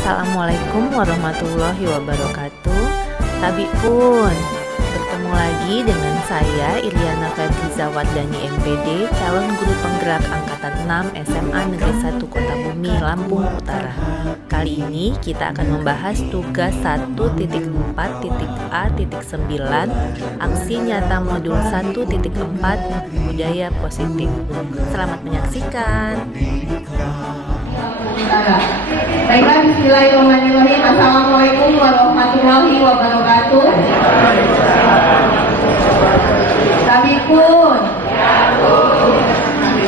Assalamualaikum warahmatullahi wabarakatuh. Tabi pun bertemu lagi dengan saya Iriana Febriza Wardani MPD, calon guru penggerak angkatan 6 SMA Negeri 1 Kota Bumi, Lampung Utara. Kali ini kita akan membahas tugas 1.4.A.9 aksi nyata modul 1.4 budaya positif. Selamat menyaksikan. Baiklah, bismillahirrahmanirrahim. Assalamualaikum warahmatullahi wabarakatuh. Kami pun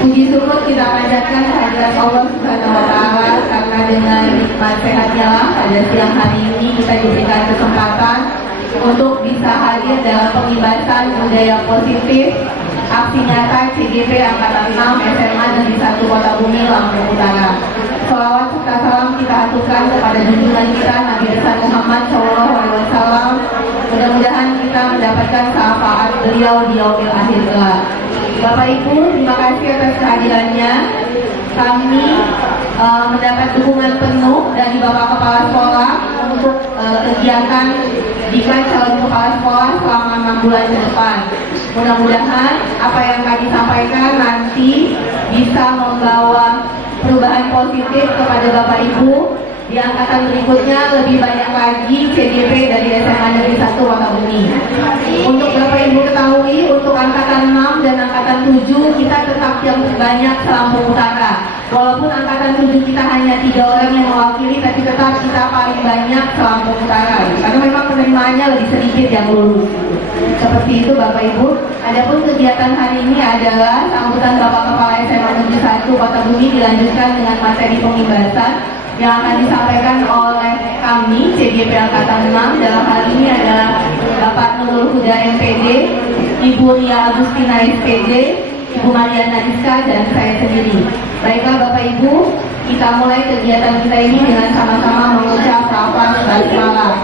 puji syukur kita panjatkan kehadirat Allah Subhanahu wa Ta'ala, karena dengan nikmat sehatnya lah pada siang hari ini kita diberikan kesempatan untuk bisa hadir dalam pengibasan budaya positif aksi nyata CGP Angkatan 6 SMA Negeri 1 Kota Bumi, Lampung Utara. Salawat serta salam kita aturkan kepada junjungan kita Nabi besar Muhammad SAW. Mudah-mudahan kita mendapatkan syafaat beliau di yaumil akhir kelak. Bapak Ibu, terima kasih atas kehadirannya. Kami mendapat dukungan penuh dari Bapak Kepala Sekolah untuk kegiatan didik calon kepala sekolah selama 6 bulan ke depan. Mudah-mudahan apa yang kami sampaikan nanti bisa membawa perubahan positif kepada Bapak Ibu. Di angkatan berikutnya lebih banyak lagi CGP dari SMA Negeri 1 Kota Bumi. Untuk Bapak Ibu ketahui, untuk angkatan 6 dan angkatan 7 kita tetap yang terbanyak Lampung Utara. Walaupun angkatan 7 kita hanya 3 orang yang mewakili, tapi tetap kita paling banyak Lampung Utara. Karena memang penerimaannya lebih sedikit yang lulus. Seperti itu Bapak Ibu. Adapun kegiatan hari ini adalah sambutan Bapak Kepala SMA Negeri 1 Kota Bumi dilanjutkan dengan materi pengibasan yang akan disampaikan oleh kami CGP Angkatan 6. Dalam hal ini adalah Bapak Nurul Huda MPD, Ibu Ria Agustina SPD, Ibu Mariana Rizka, dan saya sendiri. Baiklah Bapak Ibu, kita mulai kegiatan kita ini dengan sama-sama mengucap lafaz basmalah.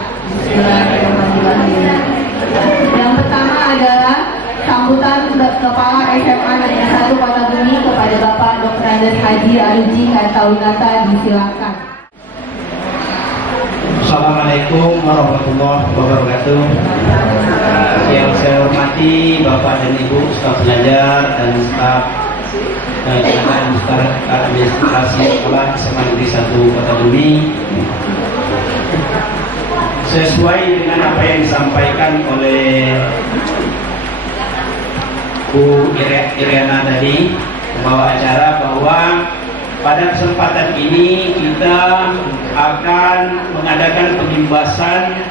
Yang pertama adalah sambutan Kepala SMA Negeri 1 Kota Bumi kepada Bapak Dr. Andes Haji Aruji Kartawinata, disilakan. Assalamualaikum warahmatullahi wabarakatuh. Yang saya hormati Bapak dan Ibu staf belajar dan staf administrasi sekolah SMA Negeri 1 Kota Bumi. Sesuai dengan apa yang disampaikan oleh Bu Iriana tadi, pembawa acara, bahwa pada kesempatan ini kita akan mengadakan pengimbasan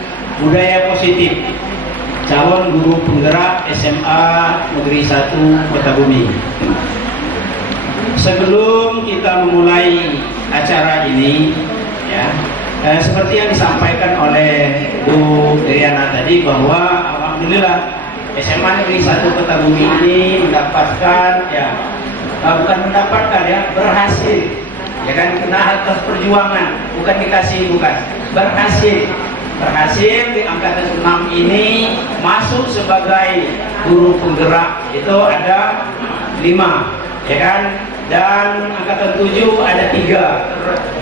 budaya positif calon guru penggerak SMA Negeri 1 Kota Bumi. Sebelum kita memulai acara ini, ya, seperti yang disampaikan oleh Bu Iriana tadi, bahwa alhamdulillah SMA Negeri 1 Kota Bumi ini mendapatkan, ya, bukan mendapatkan, ya, berhasil, ya kan, kena atas perjuangan, bukan dikasih, bukan, berhasil di angkatan 6 ini masuk sebagai guru penggerak. Itu ada 5, ya kan, dan angkatan 7 ada 3,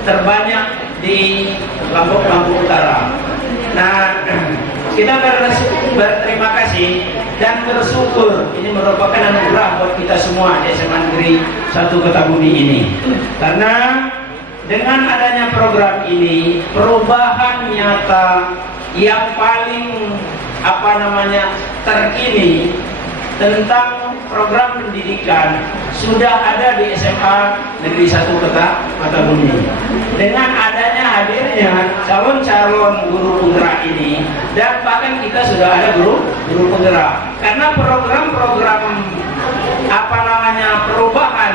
terbanyak di Lampung Utara. Nah, kita berterima kasih dan bersyukur, ini merupakan anugerah buat kita semua di SMA Negeri 1 Kota Bumi ini. Karena dengan adanya program ini, perubahan nyata yang paling terkini tentang program pendidikan sudah ada di SMA Negeri 1 Kota Bumi. Dengan adanya hadirnya calon-calon guru penggerak ini, dan bahkan kita sudah ada guru penggerak, karena program-program perubahan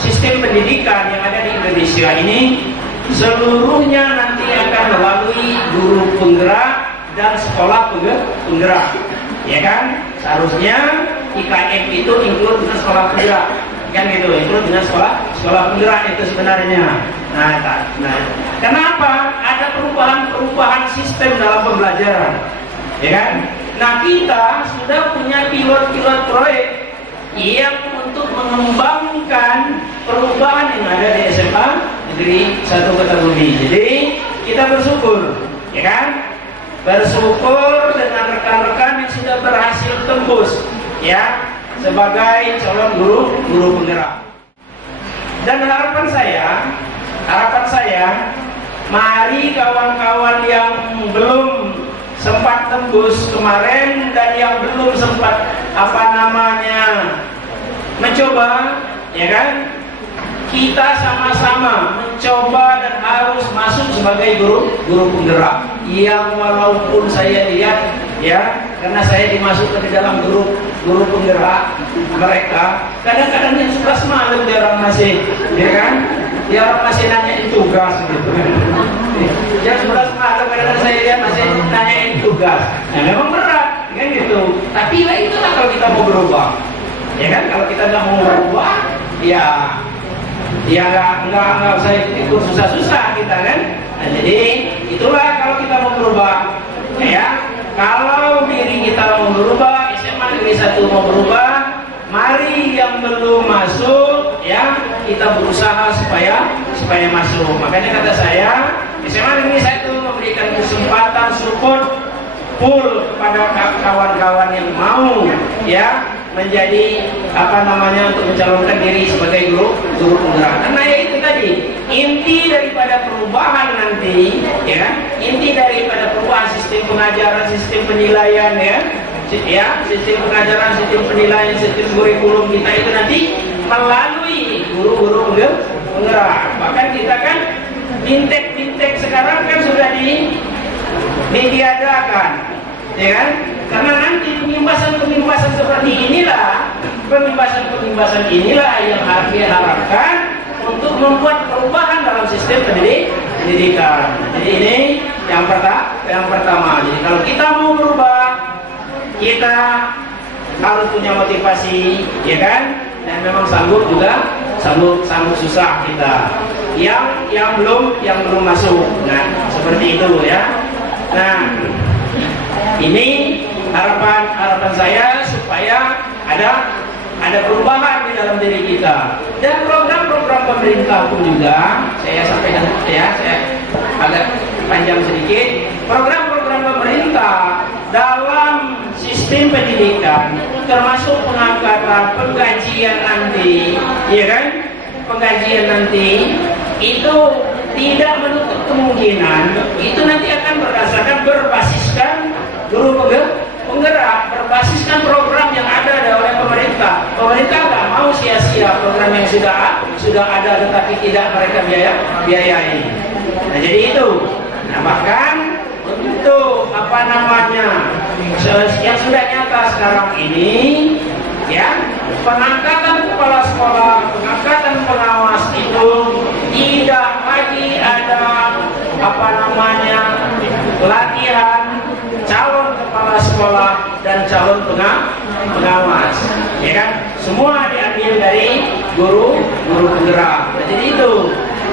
sistem pendidikan yang ada di Indonesia ini seluruhnya nanti akan melalui guru penggerak dan sekolah penggerak, ya kan? Seharusnya IKM itu include dengan sekolah penggerak, kan gitu, include dengan sekolah penggerak itu sebenarnya. Nah, kenapa ada perubahan sistem dalam pembelajaran, ya kan? Nah, kita sudah punya pilot proyek yang untuk mengembangkan perubahan yang ada di SMA dari satu Kertabudi. Jadi kita bersyukur, ya kan? Bersyukur dengan rekan-rekan yang sudah berhasil tembus, ya, sebagai calon guru penggerak. Dan harapan saya, mari kawan-kawan yang belum sempat tembus kemarin dan yang belum sempat mencoba, ya kan? Kita sama-sama mencoba dan harus masuk sebagai guru penggerak. Yang walaupun saya lihat, ya, karena saya dimasukkan di dalam guru penggerak mereka, kadang-kadang yang suka semalam dia orang masih, ya kan? Dia orang masih nanyain tugas gitu. Yang sudah semalam kadang-kadang saya lihat masih nanyain tugas. Ya memang berat, kan gitu. Tapi ya itulah kalau kita mau berubah, ya kan? Kalau kita nggak mau berubah, ya nggak usah ikut susah-susah kita kan. Nah, jadi itulah kalau kita mau berubah, ya. Kalau diri kita mau berubah, SMA Negeri 1 mau berubah, mari yang belum masuk, ya, kita berusaha supaya masuk. Makanya kata saya, SMA Negeri 1 memberikan kesempatan support full kepada kawan-kawan yang mau, ya, menjadi untuk mencalonkan diri sebagai guru penggerak. Karena ya itu tadi inti daripada perubahan nanti, ya, inti daripada perubahan sistem pengajaran, sistem penilaian, ya, sistem pengajaran, sistem penilaian, sistem kurikulum kita itu nanti melalui guru-guru penggerak. Bahkan kita kan bintek sekarang kan sudah ditiadakan, ya kan? Karena nanti pemimbasan seperti inilah, pemimbasan inilah yang harus diharapkan untuk membuat perubahan dalam sistem pendidikan. Jadi ini yang pertama. Jadi kalau kita mau berubah, kita harus punya motivasi, ya kan? Dan memang sanggup susah kita. Yang belum masuk. Nah, seperti itu ya. Nah, ini harapan saya supaya ada perubahan di dalam diri kita. Dan program-program pemerintah pun juga saya sampaikan, ya, saya agak panjang sedikit. Program-program pemerintah dalam sistem pendidikan, termasuk pengangkatan, penggajian nanti, ya kan? Penggajian nanti itu tidak menutup kemungkinan itu nanti akan berbasiskan guru penggerak, berbasiskan program yang ada oleh pemerintah. Pemerintah nggak mau sia-sia program yang sudah ada tetapi tidak mereka biayai. Nah, jadi itu. Nah, bahkan untuk yang sudah nyata sekarang ini, ya, pengangkatan kepala sekolah, pengangkatan pengawas itu tidak lagi ada latihan calon kepala sekolah dan calon pengawas, ya kan? Semua diambil dari guru penggerak. Jadi itu.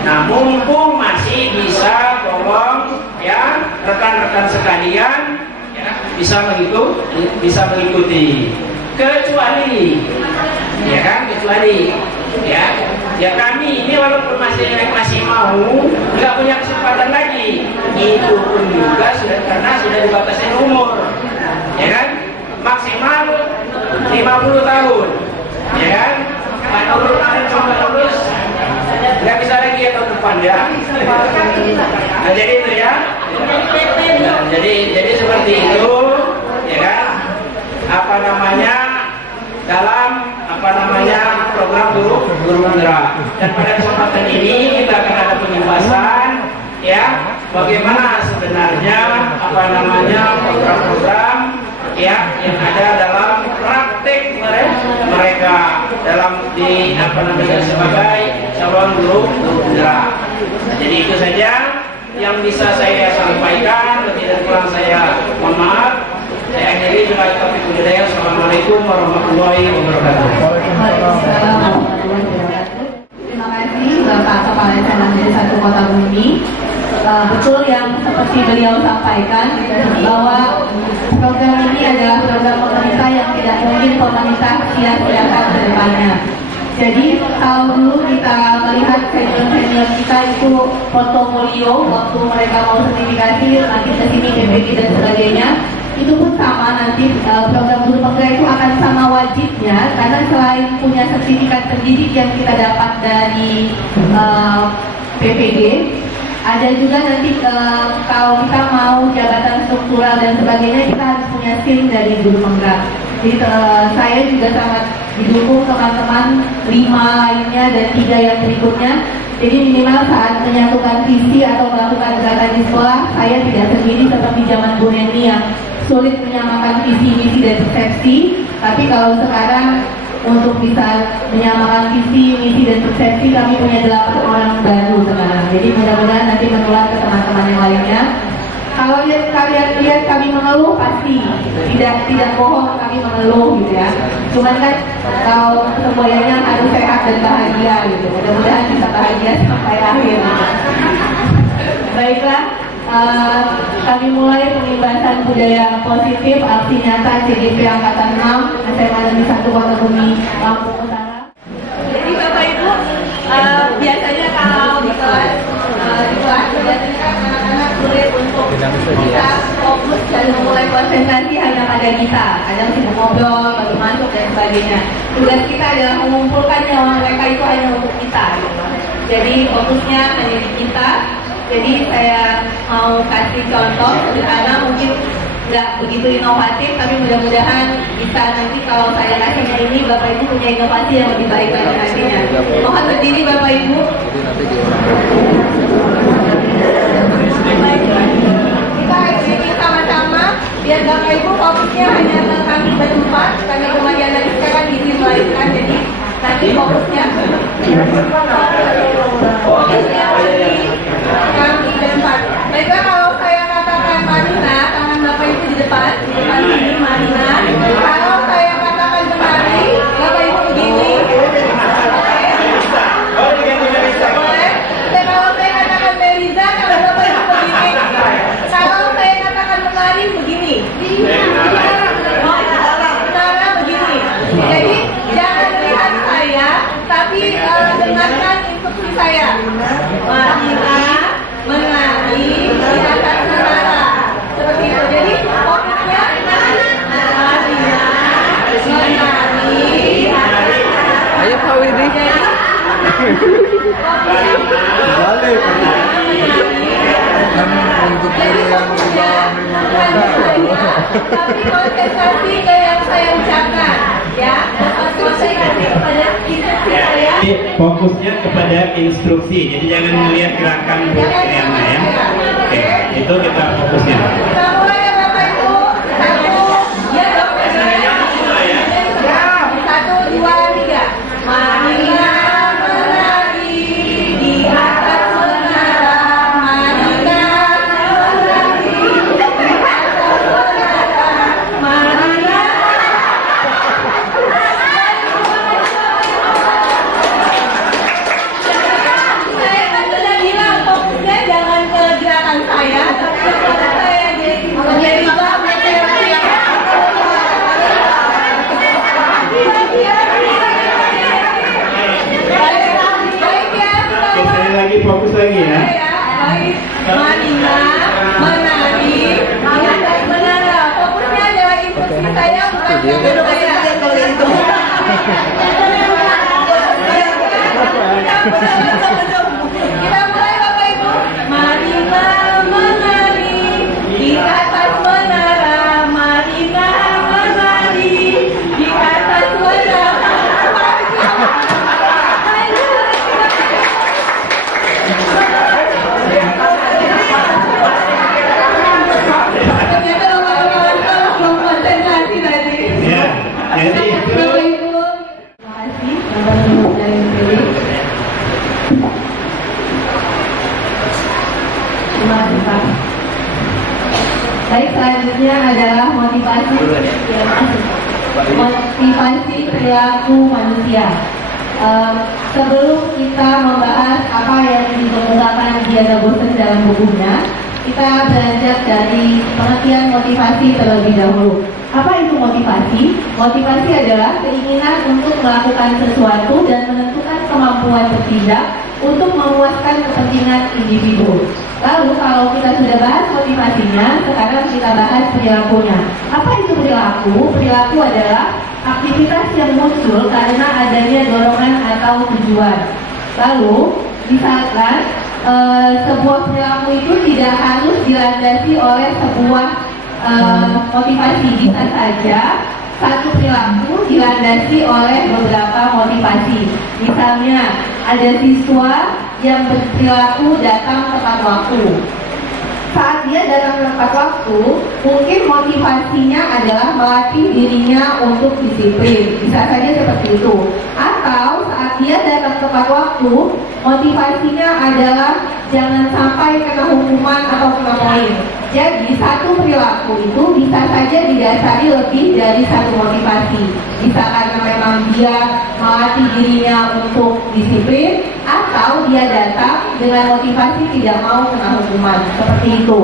Nah, mumpung masih bisa, tolong, ya, rekan-rekan sekalian, ya, bisa mengikuti. Kecuali, ya kami ini walaupun masih mau, nggak punya kesempatan lagi. Itu pun juga karena sudah dibatasi umur, ya kan? Maksimal 50 tahun, ya kan? Lulus nggak bisa lagi ya tahun depan, ya. Nah, jadi itu ya. Nah, jadi seperti itu, ya kan? Dalam program guru penggerak. Dan pada kesempatan ini kita akan ada penjelasan, ya, bagaimana sebenarnya program-program, ya, yang ada dalam praktek mereka dalam sebagai calon guru penggerak. Nah, jadi itu saja yang bisa saya sampaikan. Lebih dan kurang saya mohon maaf. Saya akhiri dengan topik budaya. Assalamualaikum warahmatullahi wabarakatuh. Terima kasih Bapak Kepala SMA Negeri 1 Kota Bumi. Betul yang seperti beliau sampaikan bahwa program ini adalah program pemerintah yang tidak mungkin pemerintah sia-siakan ke depannya. Jadi kalau dulu kita melihat senior-senior kita itu portofolio waktu mereka mau sertifikasi, nanti ke sini PPG dan sebagainya, itu pun sama nanti program guru penggerak itu akan sama wajibnya, karena selain punya sertifikat pendidik yang kita dapat dari PPG, ada juga nanti kalau kita mau jabatan struktural dan sebagainya, kita harus punya SIM dari guru penggerak. Jadi saya juga sangat didukung teman-teman 5 lainnya dan 3 yang berikutnya. Jadi minimal saat menyatukan visi atau melakukan gerakan di sekolah, saya tidak sendiri seperti zaman Bu Neni yang sulit menyamakan visi, misi dan persepsi. Tapi kalau sekarang untuk bisa menyamakan visi, misi dan persepsi, kami punya 8 orang baru sekarang. Jadi mudah-mudahan nanti menular ke teman-teman yang lainnya. Kalau kalian lihat kami mengeluh, pasti tidak bohong, kami mengeluh gitu ya. Cuman kan kalau semuanya harus sehat dan bahagia gitu. Mudah-mudahan bisa bahagia sampai akhir. Baiklah, kami mulai pengibasan budaya positif aksi nyata CGP Angkatan 6 SMA Negeri 1 Kota Bumi Lampung Utara. Jadi Bapak Ibu, biasanya kalau di kelas biasanya kan anak-anak sulit untuk kita fokus dan memulai konsentrasi hanya pada kita. Kadang sibuk ngobrol, baru masuk dan sebagainya. Tugas kita adalah mengumpulkan nyawa mereka itu hanya untuk kita. Gitu. Jadi fokusnya hanya di kita. Jadi saya mau kasih contoh karena mungkin nggak begitu inovatif, tapi mudah-mudahan bisa nanti kalau saya kasihnya ini Bapak Ibu punya inovasi yang lebih baik lagi nantinya. Mohon berdiri Bapak Ibu. Kita ini sama-sama biar Bapak Ibu fokusnya hanya ke kami berempat, karena kemudian tadi sekarang dimulaikan, jadi nanti fokusnya kami berempat. Baiklah, kalau saya katakan Marina, tangan Bapak Ibu di depan sini Marina. Kalau saya katakan Benari, Bapak Ibu begini. Boleh? Kalau saya katakan Meriza, kalau Bapak Ibu begini. Kalau saya katakan Benari, begini. Benara begini. Jadi jangan lihat saya, tapi dengarkan instruksi saya. Marina menari di atas menara, seperti itu. Jadi fokusnya Marina menari di atas menara. Ayo Pak Widi. Tapi konsentrasi ke yang saya ucapkan, ya. Konsentrasi kepada instruksi saya. Fokusnya kepada instruksi, jadi jangan melihat gerakan Bu Triana ya. Oke, itu kita fokusnya. Kita mulai ya Bapak Ibu. Ya dong. 1, 2, 3. Marina menari di atas menara. Marina menari di atas menara. Marina. Saya kan sudah bilang fokusnya jangan ke gerakan saya, tapi kepada saya jadi lagi fokus lagi ya. Marina menari di atas menara. Fokusnya adalah instruksi saya, bukan guru saya. Kita mulai Bapak Ibu. Marina menari di atas menara. Marina menari di atas menara. Ternyata kawan-kawan belum konsentrasi tadi. Ya, jadi itu. Bapak Ibu, terima kasih Bapak Ibu dari MPD. Terima kasih. Baik, selanjutnya adalah motivasi perilaku manusia. Sebelum kita membahas apa yang dikemukakan Diana Bosen dalam bukunya, kita belajar dari pengertian motivasi terlebih dahulu. Apa itu motivasi? Motivasi adalah keinginan untuk melakukan sesuatu dan menentukan kemampuan bertindak untuk memuaskan kepentingan individu. Lalu kalau kita sudah bahas motivasinya, sekarang kita bahas perilakunya. Apa itu perilaku? Perilaku adalah aktivitas yang muncul karena adanya dorongan atau tujuan. Lalu, misalkan sebuah perilaku itu tidak harus dilandasi oleh sebuah motivasi. Bisa saja satu perilaku dilandasi oleh beberapa motivasi. Misalnya, ada siswa yang berperilaku datang tepat waktu. Saat dia datang tepat waktu, mungkin motivasinya adalah melatih dirinya untuk disiplin. Bisa saja seperti itu. Atau saat dia datang tepat waktu, motivasinya adalah jangan sampai kena hukuman atau kena poin. Jadi satu perilaku itu bisa saja didasari lebih dari satu motivasi. Bisa karena memang dia melatih dirinya untuk disiplin, atau dia datang dengan motivasi tidak mau kena hukuman. Seperti itu.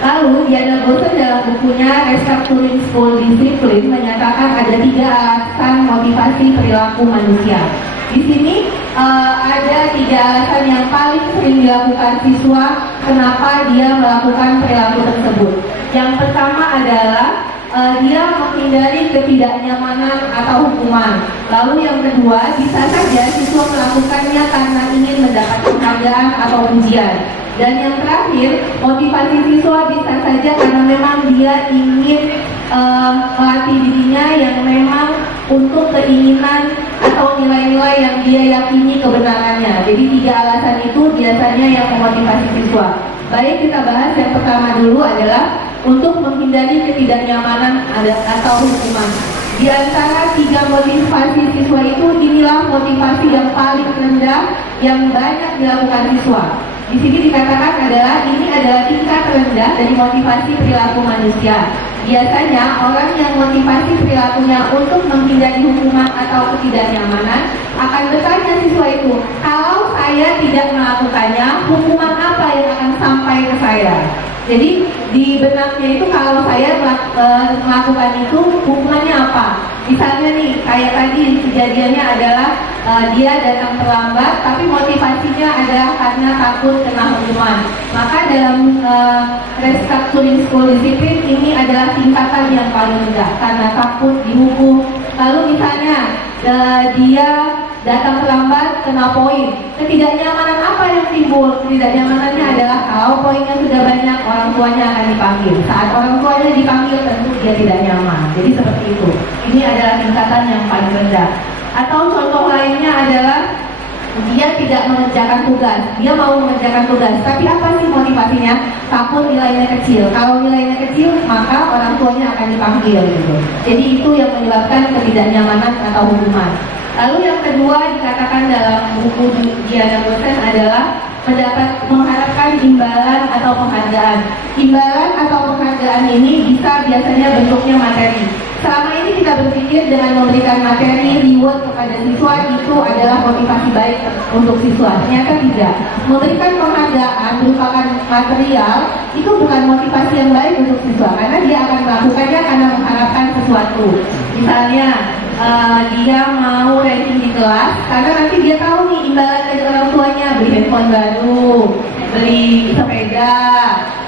Lalu Diana Gosen dalam bukunya Restructuring School Discipline menyatakan ada 3 alasan motivasi perilaku manusia. Di sini ada 3 alasan yang paling sering dilakukan siswa kenapa dia melakukan perilaku tersebut. Yang pertama adalah dia menghindari ketidaknyamanan atau hukuman. Lalu yang kedua, bisa saja siswa melakukannya karena ingin mendapat penghargaan atau pujian. Dan yang terakhir, motivasi siswa bisa saja karena memang dia ingin melatih dirinya yang memang untuk keinginan atau nilai-nilai yang dia yakini kebenarannya. Jadi 3 alasan itu biasanya yang memotivasi siswa. Baik, kita bahas yang pertama dulu adalah untuk menghindari ketidaknyamanan atau hukuman. Di antara 3 motivasi siswa itu, inilah motivasi yang paling rendah yang banyak dilakukan siswa. Di sini dikatakan ini adalah tingkat rendah dari motivasi perilaku manusia. Biasanya orang yang motivasi perilakunya untuk menghindari hukuman atau ketidaknyamanan akan bertanya siswa itu, kalau saya tidak melakukannya, hukuman apa yang akan sampai ke saya? Jadi di benaknya itu kalau saya melakukan itu hukumannya apa? Misalnya nih, kayak tadi kejadiannya adalah dia datang terlambat, tapi motivasinya adalah karena takut kena hukuman. Maka dalam Restructuring School Discipline ini adalah tingkatan yang paling rendah karena takut dihukum. Lalu misalnya dia datang terlambat kena poin. Ketidaknyamanan apa yang timbul? Ketidaknyamanannya adalah kalau poinnya sudah banyak, orang tuanya akan dipanggil. Saat orang tuanya dipanggil, tentu dia tidak nyaman. Jadi seperti itu. Ini adalah tingkatan yang paling rendah. Atau contoh lainnya adalah dia tidak mengerjakan tugas. Dia mau mengerjakan tugas, tapi apa sih motivasinya? Takut nilainya kecil. Kalau nilainya kecil, maka orang tuanya akan dipanggil gitu. Jadi itu yang menyebabkan ketidaknyamanan atau hukuman. Lalu yang kedua dikatakan dalam buku Diana Gosen adalah mengharapkan imbalan atau penghargaan. Imbalan atau penghargaan ini bisa biasanya bentuknya materi. Selama ini kita berpikir dengan memberikan materi, reward kepada siswa itu adalah motivasi baik untuk siswa. Ternyata tidak. Memberikan penghargaan merupakan material itu bukan motivasi yang baik untuk siswa, karena dia akan melakukannya karena mengharapkan sesuatu. Misalnya dia mau ranking di kelas karena nanti dia tahu nih imbalan dari orang tuanya, beli handphone baru, beli sepeda,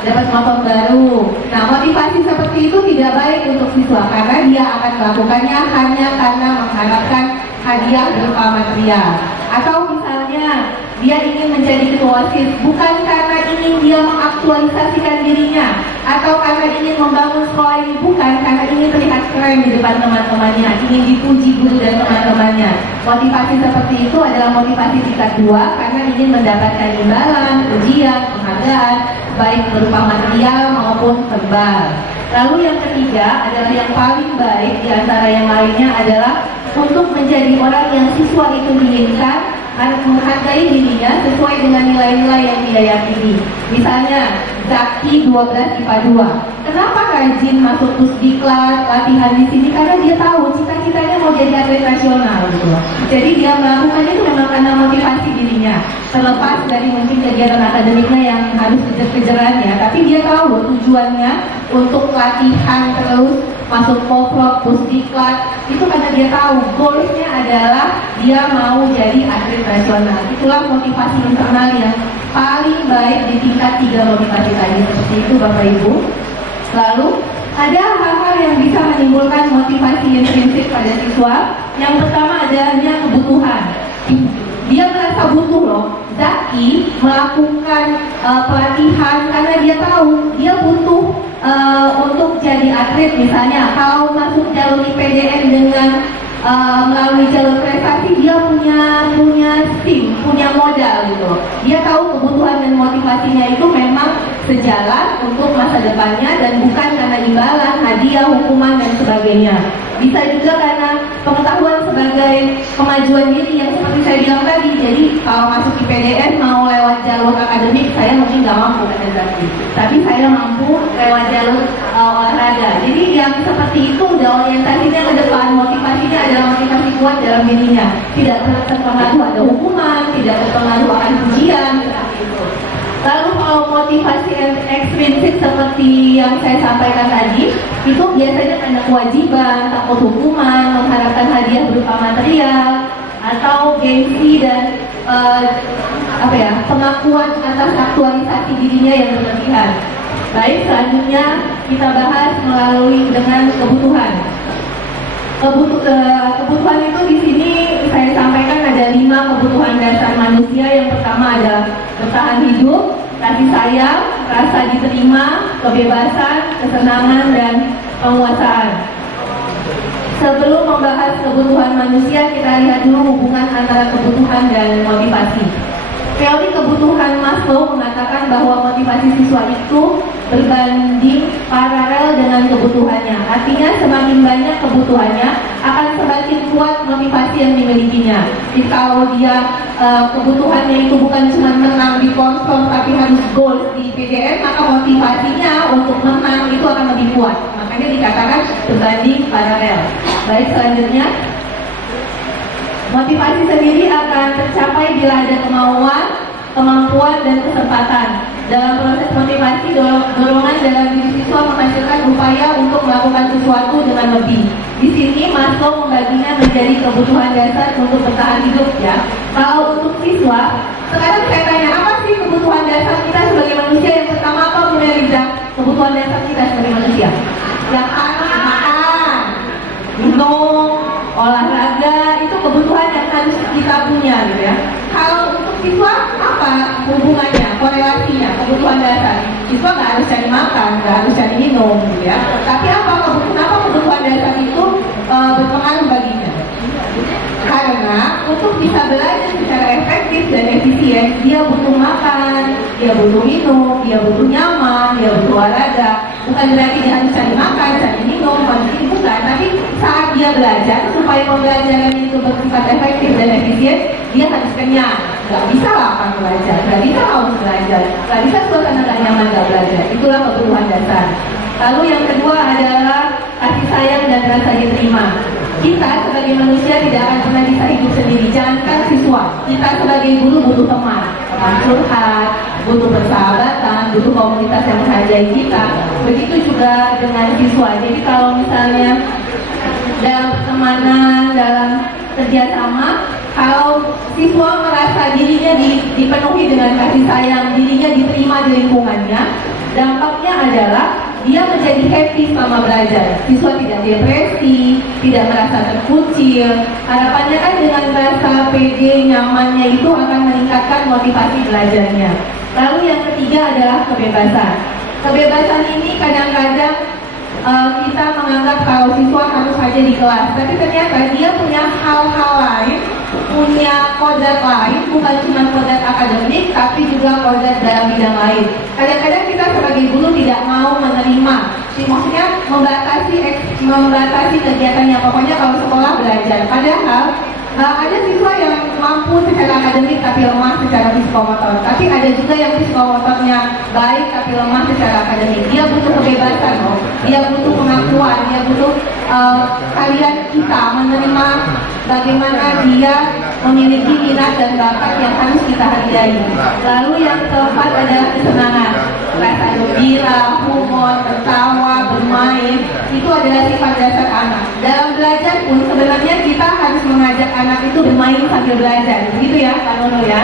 dapat motor baru. Nah, motivasi seperti itu tidak baik untuk siswa karena dia akan melakukannya hanya karena mengharapkan hadiah berupa material. Atau misalnya dia ingin menjadi ketua OSIS bukan karena ingin dia mengaktualisasikan dirinya atau karena ingin membangun sekolah ini, bukan karena ingin terlihat keren di depan teman-temannya, ingin dipuji guru dan teman-temannya. Motivasi seperti itu adalah motivasi tingkat 2 karena ingin mendapatkan imbalan, pujian, penghargaan baik berupa material maupun verbal. Lalu yang ketiga adalah yang paling baik di antara yang lainnya adalah untuk menjadi orang yang siswa itu inginkan, harus menghargai dirinya sesuai dengan nilai-nilai yang dia yakini. Misalnya Zaki 12 IPA 2. Kenapa rajin masuk pusdiklat, latihan di sini? Karena dia tahu cita-citanya mau jadi atlet nasional gitu. Jadi dia melakukannya itu memang karena motivasi dirinya. Terlepas dari mungkin kegiatan akademiknya yang harus kejar-kejaran ya, tapi dia tahu tujuannya untuk latihan terus masuk poprov, pusdiklat itu karena dia tahu goalsnya adalah dia mau jadi atlet nasional. Itulah motivasi internal yang paling baik di tingkat 3 motivasi tadi, seperti itu Bapak Ibu. Lalu ada hal-hal yang bisa menimbulkan motivasi intrinsik pada siswa. Yang pertama adanya kebutuhan. Dia merasa butuh loh. Zaki melakukan pelatihan karena dia tahu dia butuh untuk jadi atlet. Misalnya kalau masuk jalur IPDN dengan melalui jalur prestasi, dia punya SIM, punya modal gitu. Dia tahu kebutuhan dan motivasinya itu memang sejalan untuk masa depannya dan bukan karena imbalan, hadiah, hukuman dan sebagainya. Bisa juga karena pengetahuan sebagai kemajuan diri yang seperti saya bilang tadi. Jadi kalau masuk di PDN mau lewat jalur akademik, saya mungkin nggak mampu kata Zaki, tapi saya mampu lewat jalur olahraga. Jadi yang seperti itu udah orientasinya ke depan, motivasinya adalah motivasi kuat dalam dirinya, tidak terpengaruh ada hukuman, tidak terpengaruh akan ujian seperti itu. Lalu kalau motivasi ekstrinsik seperti yang saya sampaikan tadi, itu biasanya karena kewajiban, takut hukuman, mengharapkan hadiah berupa material, atau gengsi dan pengakuan atas aktualisasi dirinya yang berlebihan. Baik, selanjutnya kita bahas melalui dengan kebutuhan. Kebutuhan itu di sini saya sampaikan ada 5 kebutuhan dasar manusia. Yang pertama adalah bertahan hidup, kasih sayang, rasa diterima, kebebasan, kesenangan, dan penguasaan. Sebelum membahas kebutuhan manusia, kita lihat dulu hubungan antara kebutuhan dan motivasi. Teori kebutuhan Maslow mengatakan bahwa motivasi siswa itu berbanding paralel dengan kebutuhannya. Artinya semakin banyak kebutuhannya, akan semakin kuat motivasi yang dimilikinya. Jadi kalau dia kebutuhannya itu bukan cuma menang di konsol, tapi harus goal di PDN, maka motivasinya untuk menang itu akan lebih kuat. Makanya dikatakan berbanding paralel. Baik, selanjutnya. Motivasi sendiri akan tercapai bila ada kemauan, kemampuan, dan kesempatan. Dalam proses motivasi, dorongan dalam diri siswa menghasilkan upaya untuk melakukan sesuatu dengan lebih. Di sini Maslow membaginya menjadi kebutuhan dasar untuk bertahan hidup ya. Kalau untuk siswa, sekarang saya tanya, apa sih kebutuhan dasar kita sebagai manusia? Yang pertama apa, Bu Neliza? Kebutuhan dasar kita sebagai manusia. Yang makan, minum, olahraga, itu kebutuhan yang harus kita punya gitu ya. Kalau untuk siswa apa hubungannya, korelasinya, kebutuhan dasar? Siswa nggak harus cari makan, nggak harus cari minum gitu ya. Tapi kenapa kebutuhan dasar itu berpengaruh baginya? Karena untuk bisa belajar secara efektif dan efisien, dia butuh makan, dia butuh minum, dia butuh nyaman, dia butuh olahraga. Bukan berarti dia harus cari makan, cari minum, kondisi bukan. Tapi saat dia belajar, supaya pembelajaran itu bersifat efektif dan efisien, dia harus kenyang. Gak bisa lapar belajar, gak bisa haus belajar, gak bisa suasana gak nyaman gak belajar. Itulah kebutuhan dasar. Lalu yang kedua adalah kasih sayang dan rasa diterima. Kita sebagai manusia tidak akan pernah bisa hidup sendiri. Jangankan siswa, kita sebagai guru butuh teman curhat, butuh persahabatan, butuh komunitas yang menghargai kita. Begitu juga dengan siswa. Jadi kalau misalnya dalam pertemanan, dalam kerjasama, kalau siswa merasa dirinya dipenuhi dengan kasih sayang, dirinya diterima di lingkungannya, dampaknya adalah dia menjadi happy sama belajar. Siswa tidak depresi, tidak merasa terkucil. Harapannya kan dengan rasa pede, nyamannya itu akan meningkatkan motivasi belajarnya. Lalu yang ketiga adalah kebebasan. Kebebasan ini kadang-kadang kita menganggap kalau siswa harus saja di kelas, tapi ternyata dia punya hal-hal lain, punya kodrat lain, bukan cuma kodrat akademik, tapi juga kodrat dalam bidang lain. Kadang-kadang kita sebagai guru tidak mau menerima, maksudnya membatasi kegiatannya, pokoknya kalau sekolah belajar. Padahal ada siswa yang mampu secara akademik tapi lemah secara psikomotor. Tapi ada juga yang psikomotornya baik tapi lemah secara akademik. Dia butuh kebebasan, dia butuh pengakuan, dia butuh kalian kita menerima bagaimana dia memiliki minat dan bakat yang harus kita hargai. Lalu yang keempat adalah kesenangan, rasa gembira, humor, tertawa, bermain, itu adalah sifat dasar anak. Dalam belajar pun sebenarnya kita harus mengajak anak itu bermain sambil belajar, begitu ya Pak Nono ya.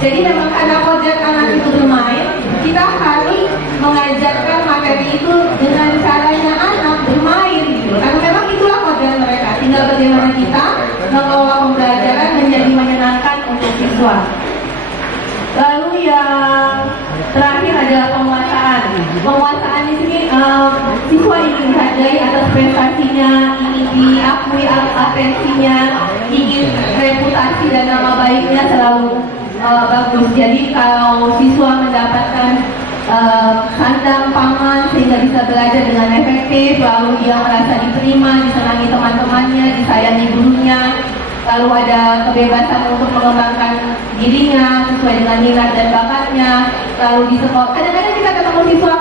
Jadi memang karena kodrat anak itu bermain, kita harus mengajarkan materi itu dengan caranya anak bermain gitu. Karena memang itulah kodrat mereka. Tinggal bagaimana kita mengelola pembelajaran menjadi menyenangkan untuk siswa. Lalu yang terakhir adalah penguasaan. Penguasaan di sini siswa ingin dihargai atas prestasinya, ingin diakui atensinya, ingin reputasi dan nama baiknya selalu bagus. Jadi kalau siswa mendapatkan sandang pangan sehingga bisa belajar dengan efektif, lalu dia merasa diterima, disenangi teman-temannya, disayangi gurunya, lalu ada kebebasan untuk mengembangkan dirinya sesuai dengan minat dan bakatnya. Lalu di sekolah, kadang-kadang kita ketemu siswa,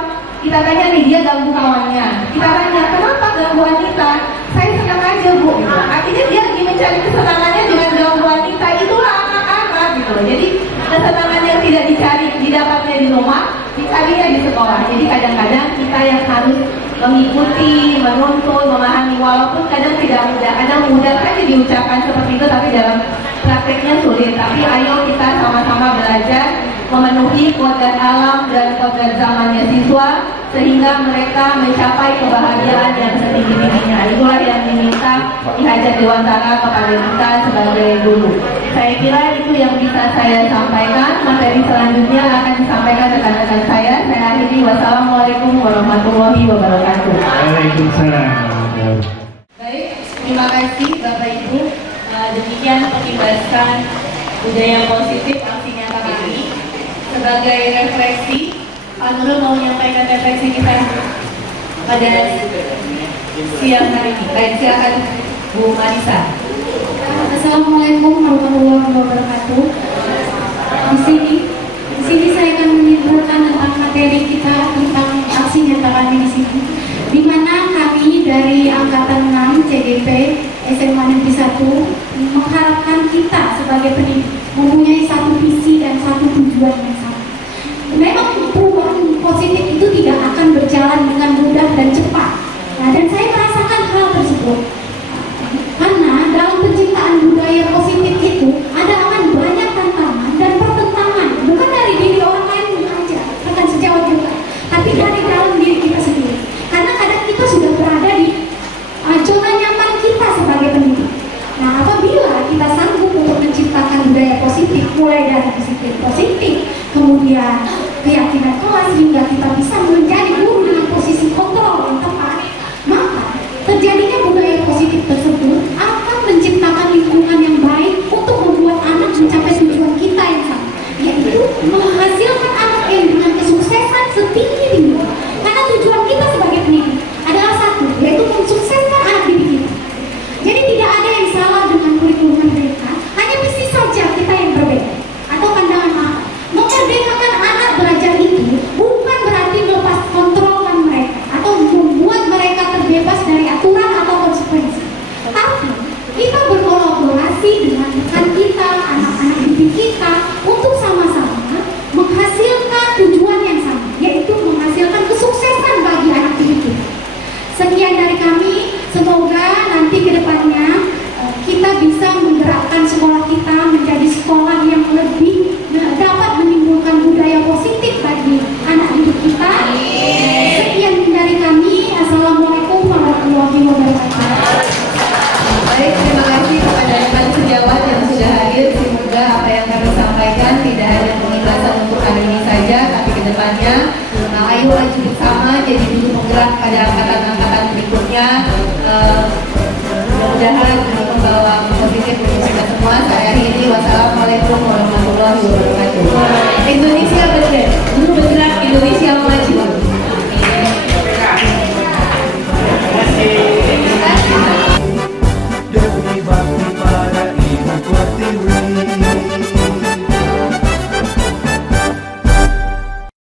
kita tanya nih, dia ganggu kawannya, kita tanya, kenapa ganggu Anita? Saya senang aja Bu. Artinya dia lagi mencari kesenangannya dengan ganggu Anita. Itulah anak-anak gitu. Jadi kesenangan yang tidak dicari didapatnya di rumah, dicarinya di sekolah. Jadi kadang-kadang kita yang harus mengikuti, menuntun, memahami, walaupun kadang tidak mudah. Kadang mudah saja diucapkan seperti itu, tapi dalam prakteknya sulit. Tapi ayo kita sama-sama belajar memenuhi kodrat alam dan kodrat zamannya siswa, sehingga mereka mencapai kebahagiaan yang setinggi-tingginya. Itulah yang diminta di hajat dewantara kepada kita sebagai guru. Saya kira itu yang bisa saya sampaikan. Materi selanjutnya akan disampaikan rekan-rekan saya. Saya akhiri. Wassalamualaikum warahmatullahi wabarakatuh. Waalaikumsalam. Baik, terima kasih Bapak Ibu. Demikian pengibasan budaya positif aksi nyata kami. Sebagai refleksi, Pak Nurul mau menyampaikan refleksi kita pada siang hari ini. Baik, silakan Bu Marisa. Assalamualaikum warahmatullahi wabarakatuh. Di sini saya akan menyimpulkan tentang materi kita tentang aksi nyata kami di sini. Di mana kami dari angkatan 6 CDP SMA Negeri 1 mengharapkan kita sebagai pendidik mempunyai satu visi dan satu tujuan yang sama. Memang perubahan positif itu tidak akan berjalan dengan mudah dan cepat. Nah, dan saya merasakan hal tersebut. Karena dalam penciptaan budaya positif itu ada akan banyak tantangan dan pertentangan, bukan dari diri orang lain saja, akan sejauh juga, tapi dari dalam diri kita sendiri. Karena kadang kita sudah berada di zona nyaman kita sebagai pendidik. Nah, apabila kita sanggup untuk menciptakan budaya positif, mulai dari disiplin positif, kemudian keyakinan kelas, hingga kita bisa menjadi guru dengan posisi kontrol yang tepat, maka terjadinya budaya positif tersebut akan menciptakan lingkungan yang baik untuk membuat anak mencapai tujuan kita yang sama, yaitu menghasilkan anak yang dengan kesuksesan setinggi-tinggi. Karena tujuan kita sebagai pendidik adalah satu, yaitu mensukseskan anak didik kita. Jadi tidak ada yang salah dengan kurikulum mereka, hanya misi saja kita yang berbeda atau pandangan anak. Memerdekakan anak belajar itu bukan berarti melepas kontrolkan mereka atau membuat mereka terbebas dari aturan atau konsekuensi. Tapi kita berkolaborasi dengan rekan kita, anak-anak didik kita untuk sama-sama menghasilkan tujuan yang sama, yaitu menghasilkan kesuksesan bagi anak didik kita. Sekian dari kami, semoga nanti ke depannya kita bisa menggerakkan sekolah kita menjadi sekolah yang lebih dapat menimbulkan budaya positif bagi anak didik kita. Sekian dari kami. Assalamualaikum warahmatullahi wabarakatuh. Baik, terima kasih kepada rekan sejawat yang sudah hadir. Semoga apa yang kami sampaikan tidak hanya pengibasan untuk hari ini saja, tapi ke depannya ayo maju bersama jadi guru penggerak pada angkatan